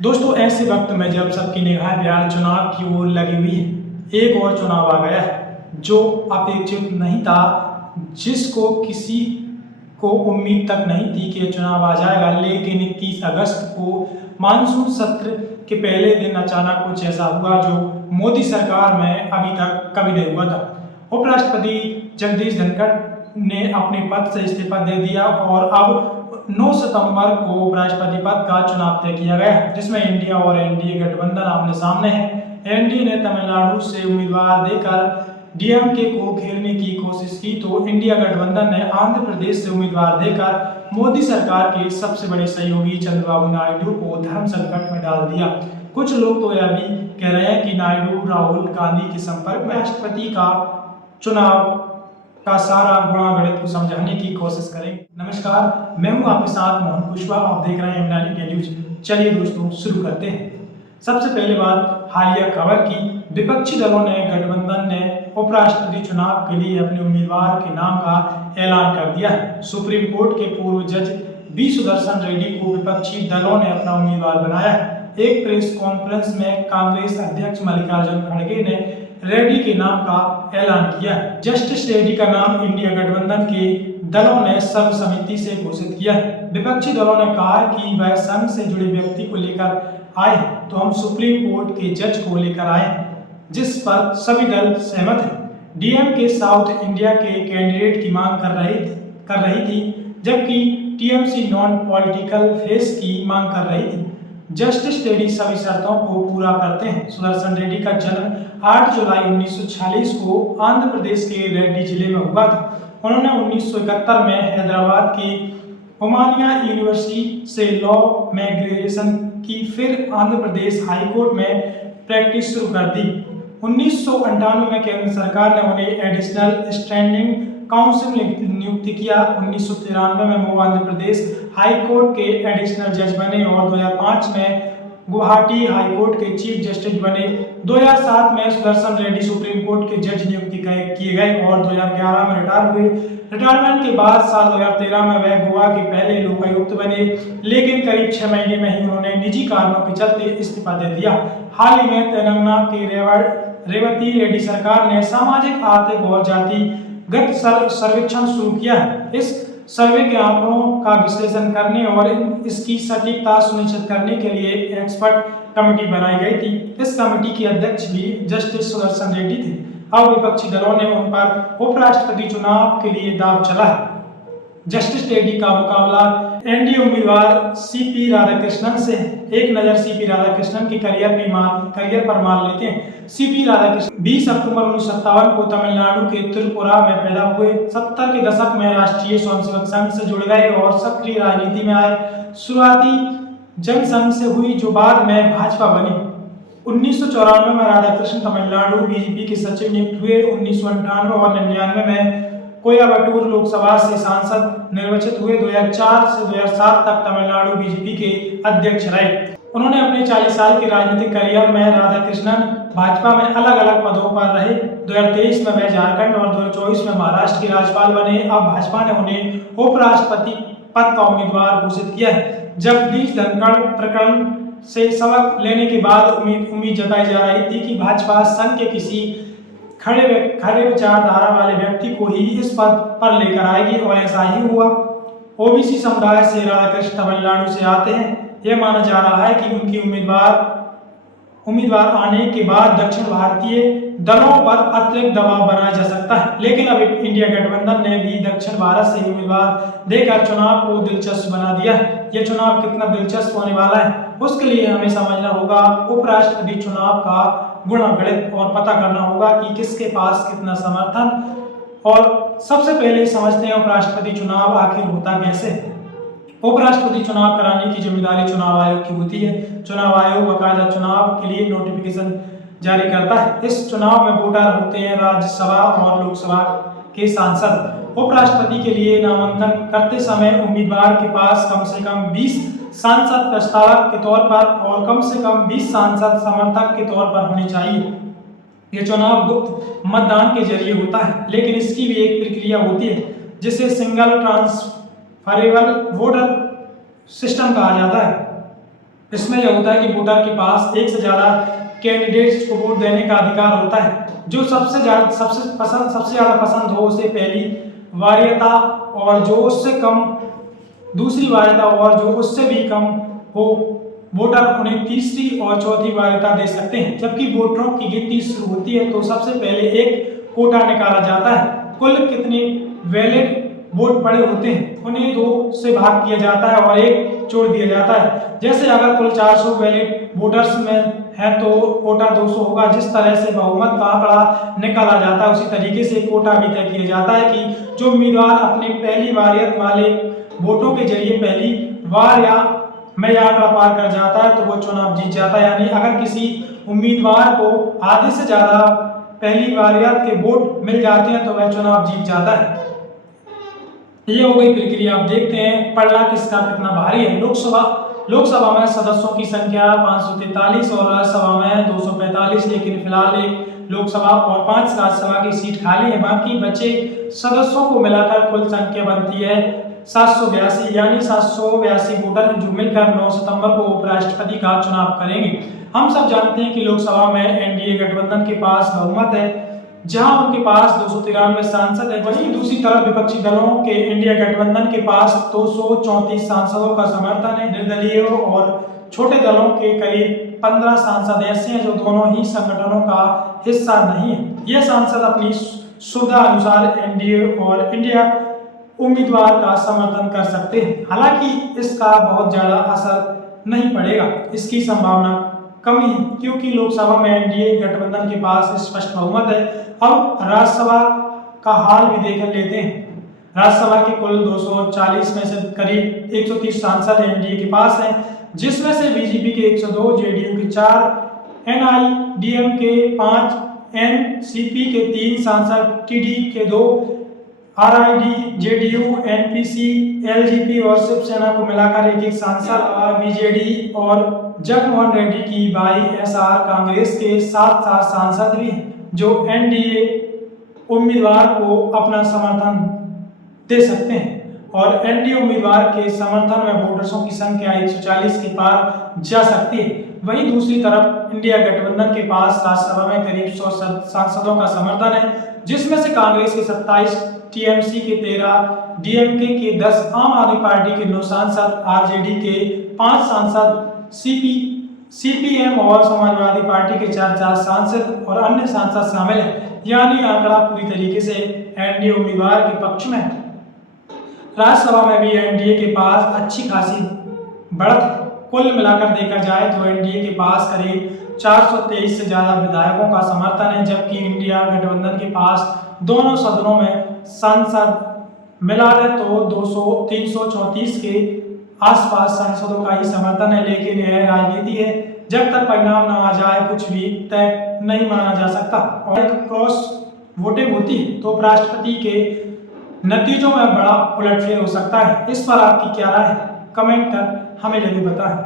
दोस्तों, ऐसे वक्त में जब सबकी निगाह बिहार चुनाव की ओर लगी हुई है, एक और चुनाव आ गया है जो अपेक्षित नहीं था, जिसको किसी को उम्मीद तक नहीं थी कि चुनाव आ जाएगा। लेकिन 21 अगस्त को मानसून सत्र के पहले दिन अचानक कुछ ऐसा हुआ जो मोदी सरकार में अभी तक कभी नहीं हुआ था। उपराष्ट्रपति जगदीप धनखड़ ने अपने पद से इस्तीफा दे दिया और अब 9 सितंबर को उपराष्ट्रपति पद का चुनाव तय किया गया, जिसमें इंडिया और एनडीए गठबंधन आमने सामने है। एनडीए ने तमिलनाडु से उम्मीदवार देकर डीएमके को घेरने की कोशिश की, तो इंडिया गठबंधन ने आंध्र प्रदेश से उम्मीदवार देकर मोदी सरकार के सबसे बड़े सहयोगी चंद्रबाबू नायडू को धर्म संकट में डाल दिया। कुछ लोग तो यह भी कह रहे हैं कि नायडू राहुल गांधी के संपर्क में राष्ट्रपति का चुनाव का सारा गुणा गणित को समझाने की कोशिश करेंगे। नमस्कार, मैं हूं आपके साथ मोहन कुशवाहा। आप देख रहे हैं एमनानी न्यूज। चलिए दोस्तों, शुरू करते हैं। सबसे पहले बात हालिया खबर की। विपक्षी दलों ने गठबंधन ने उपराष्ट्रपति चुनाव के लिए अपने उम्मीदवार के नाम का ऐलान कर दिया है। सुप्रीम कोर्ट के पूर्व जज बी सुदर्शन रेड्डी को विपक्षी दलों ने अपना उम्मीदवार बनाया है। एक प्रेस कॉन्फ्रेंस में कांग्रेस अध्यक्ष मल्लिकार्जुन खड़गे ने रेड्डी के नाम का ऐलान किया। जस्टिस रेड्डी का नाम इंडिया गठबंधन के दलों ने सर्वसम्मति से घोषित किया। विपक्षी दलों ने कहा कि वह संघ से जुड़े व्यक्ति को लेकर आए तो हम सुप्रीम कोर्ट के जज को लेकर आए, जिस पर सभी दल सहमत हैं। डीएमके साउथ इंडिया के कैंडिडेट की मांग कर रही थी, जबकि टीएमसी नॉन पॉलिटिकल फेस की मांग कर रही थी। जस्टिस रेड्डी सभी शर्तों को पूरा करते हैं। सुदर्शन रेड्डी का जन्म 8 जुलाई 1946 को आंध्र प्रदेश के रेड्डी जिले में हुआ था। उन्होंने 1971 में हैदराबाद की उस्मानिया यूनिवर्सिटी से लॉ में ग्रेजुएशन की, फिर आंध्र प्रदेश हाई कोर्ट में प्रैक्टिस शुरू कर दी। 1998 में केंद्र सरकार ने उन्हें एडिशनल स्टैंडिंग काउंसिल नियुक्त किया। 1993 में वो आंध्र प्रदेश हाई कोर्ट के एडिशनल जज बने और 2005 में गुवाहाटी हाई कोर्ट के चीफ जस्टिस बने। 2007 में सुदर्शन रेड्डी सुप्रीम कोर्ट के जज नियुक्त किए गए और 2011 में रिटायर हुए। रिटायरमेंट के बाद साल 2013 में वह गोवा के पहले लोकायुक्त बने, लेकिन करीब 6 महीने में ही उन्होंने निजी कारणों के चलते इस्तीफा दे दिया। हाल ही में तेलंगाना की रेवती रेड्डी सरकार ने सामाजिक, आर्थिक और जातिगत सर्वेक्षण शुरू किया है। इस सर्वे के आंकड़ों का विश्लेषण करने और इसकी सटीकता सुनिश्चित करने के लिए एक एक्सपर्ट कमेटी बनाई गई थी। इस कमेटी के अध्यक्ष भी जस्टिस सुदर्शन रेड्डी थे। अब विपक्षी दलों ने उन पर उपराष्ट्रपति चुनाव के लिए दांव चला है। जस्टिस रेड्डी का मुकाबला एनडीए उम्मीदवार सीपी राधाकृष्णन से। एक नजर सीपी राधाकृष्णन की करियर पर मान लेते हैं। सीपी राधाकृष्णन 20 अक्टूबर 1957 को तमिलनाडु के त्रिपुरा में पैदा हुए। 70 के दशक में राष्ट्रीय स्वयंसेवक संघ से जुड़ गए और सक्रिय राजनीति में आए। शुरुआती जनसंघ से हुई, जो बाद में भाजपा बनी। 1994 में राधाकृष्णन तमिलनाडु बीजेपी के सचिव नियुक्त हुए। 1998 और 99 में कोयम्बटूर लोकसभा से सांसद निर्वाचित हुए। 2004 से 2007 तक तमिलनाडु बीजेपी के अध्यक्ष रहे। उन्होंने अपने 40 साल के राजनीतिक करियर में राधाकृष्णन भाजपा में अलग अलग पदों पर रहे। 2023 में वह झारखंड और 2024 में महाराष्ट्र के राज्यपाल बने। अब भाजपा ने उन्हें उपराष्ट्रपति पद का उम्मीदवार घोषित किया है। जगदीप धनखड़ प्रकरण से सबक लेने के बाद उम्मीद जताई जा रही थी कि भाजपा संघ के किसी खड़े विचारधारा वाले व्यक्ति को ही इस पद पर लेकर आएगी, और ऐसा ही हुआ। ओबीसी समुदाय से राधाकृष्ण तमिलनाडु से आते हैं। यह माना जा रहा है कि उनकी उम्मीदवार आने के बाद दक्षिण भारतीय दलों पर अतिरिक्त दबाव बनाया जा सकता है। लेकिन अब इंडिया गठबंधन ने भी दक्षिण भारत से उम्मीदवार देकर चुनाव को दिलचस्प बना दिया है। यह चुनाव कितना दिलचस्प होने वाला है, उसके लिए हमें समझना होगा उपराष्ट्रपति चुनाव का गुणा गणित और पता करना होगा कि किसके पास कितना समर्थन। और सबसे पहले समझते हैं उपराष्ट्रपति चुनाव आखिर होता कैसे। उपराष्ट्रपति चुनाव कराने की जिम्मेदारी चुनाव आयोग की होती है। चुनाव आयोग बाकायदा चुनाव के लिए नोटिफिकेशन जारी करता है। इस चुनाव में वोटर होते हैं राज्यसभा और लोकसभा के सांसद। उपराष्ट्रपति के लिए नामांकन करते समय उम्मीदवार के पास कम से कम 20 सांसद प्रस्तावक के तौर पर और कम से कम 20 सांसद समर्थक के तौर पर होने चाहिए। यह चुनाव गुप्त मतदान के जरिए होता है, लेकिन इसकी भी एक प्रक्रिया होती है जिसे सिंगल ट्रांसफरेबल वोटर सिस्टम कहा जाता है। इसमें यह होता है कि वोटर के पास एक से ज़्यादा कैंडिडेट्स को वोट देने का अधिकार होता है। जो सबसे ज़्यादा पसंद हो उसे पहली वरीयता, और जो उससे कम दूसरी वरीयता, और जो उससे भी कम हो वोटर उन्हें तीसरी और चौथी वरीयता दे सकते हैं। जबकि वोटरों की गिनती शुरू होती है तो सबसे पहले एक कोटा निकाला जाता है। कुल कितने वैलिड वोट पड़े होते हैं उन्हें 2 से भाग किया जाता है और 1 जोड़ दिया जाता है। जैसे अगर कुल 400 वैलिड वोटर्स में है तो कोटा 200 होगा। जिस तरह से बहुमत का आंकड़ा निकाला जाता है उसी तरीके से कोटा भी तय किया जाता है कि जो उम्मीदवार अपने पहली वरीयत वाले वोटों के जरिए पहली बार या में यह आंकड़ा पार कर जाता है तो वो चुनाव जीत जाता है। यानी अगर किसी उम्मीदवार को आधे से ज्यादा पहली वरीयत के वोट मिल जाते हैं तो वह चुनाव जीत जाता है। ये हो गई प्रक्रिया। आप देखते हैं पलड़ा किसका कितना भारी है। लोकसभा में सदस्यों की संख्या 543 और राज्यसभा में 245, लेकिन फिलहाल एक लोकसभा और 5 राज्यसभा की सीट खाली है। बाकी बचे सदस्यों को मिलाकर कुल संख्या बनती है 782, यानी 782 वोटर जो मिलकर 9 सितंबर को उपराष्ट्रपति का चुनाव करेंगे। हम सब जानते हैं कि लोकसभा में एनडीए गठबंधन के पास बहुमत है, जहां उनके पास 293 सांसद है। वहीं दूसरी तरफ विपक्षी दलों के इंडिया गठबंधन के पास 234 सांसदों का समर्थन है। निर्दलीय और छोटे दलों के करीब 15 सांसद ऐसे हैं जो दोनों ही संगठनों का हिस्सा नहीं है। ये सांसद अपनी सुविधा अनुसार एनडीए और इंडिया उम्मीदवार का समर्थन कर सकते हैं। हालांकि इसका बहुत ज्यादा असर नहीं पड़ेगा, इसकी संभावना कमी है, क्योंकि लोकसभा में एनडीए गठबंधन के पास स्पष्ट बहुमत है। अब राज्यसभा का हाल भी देख लेते हैं। राज्यसभा के कुल 240 में से करीब 130 सांसद एनडीए के पास हैं, जिसमें से बीजेपी के 102, जेडीयू के 4, एनआईडीएम के 5, एनसीपी के 3 सांसद, टीडी के 2, आरआईडी, जेडीयू, एनपीसी, एलजेपी और शिवसेना को मिलाकर एक सांसद, बीजेडी और जगनमोहन रेड्डी की वाईएसआर कांग्रेस के 7 सांसद भी हैं जो एनडीए उम्मीदवार को अपना समर्थन दे सकते हैं। और एनडीए उम्मीदवार के समर्थन में वोटर्सों की संख्या 140 के पार जा सकती है। वहीं दूसरी तरफ इंडिया गठबंधन के पास राज्यसभा में करीब 100 सांसदों का समर्थन है, जिसमें से कांग्रेस के 27, टीएमसी के 13, डीएमके के 10, आम आदमी पार्टी के 9 सांसद, आरजेडी के 5 सांसद, सीपीएम और समाजवादी पार्टी के 4 सांसद और अन्य सांसद शामिल हैं। यानी आंकड़ा पूरी तरीके से एनडीए उम्मीदवार के पक्ष में है। राज्यसभा में भी एनडीए के पास अच्छी खासी बढ़त। कुल मिलाकर देखा जाए तो एनडीए के पास करीब 423 से ज्यादा विधायकों का समर्थन है, जबकि इंडिया गठबंधन के पास दोनों सदनों में सांसद मिला ले तो 334 के आसपास सांसदों का ही समर्थन है। लेकिन यह राजनीति है, जब तक परिणाम न आ जाए कुछ भी तय नहीं माना जा सकता। और क्रॉस वोटिंग होती है तो उपराष्ट्रपति के नतीजों में बड़ा उलटफेर हो सकता है। इस पर आपकी क्या राय है? कमेंट कर हमें जरूर बताएं।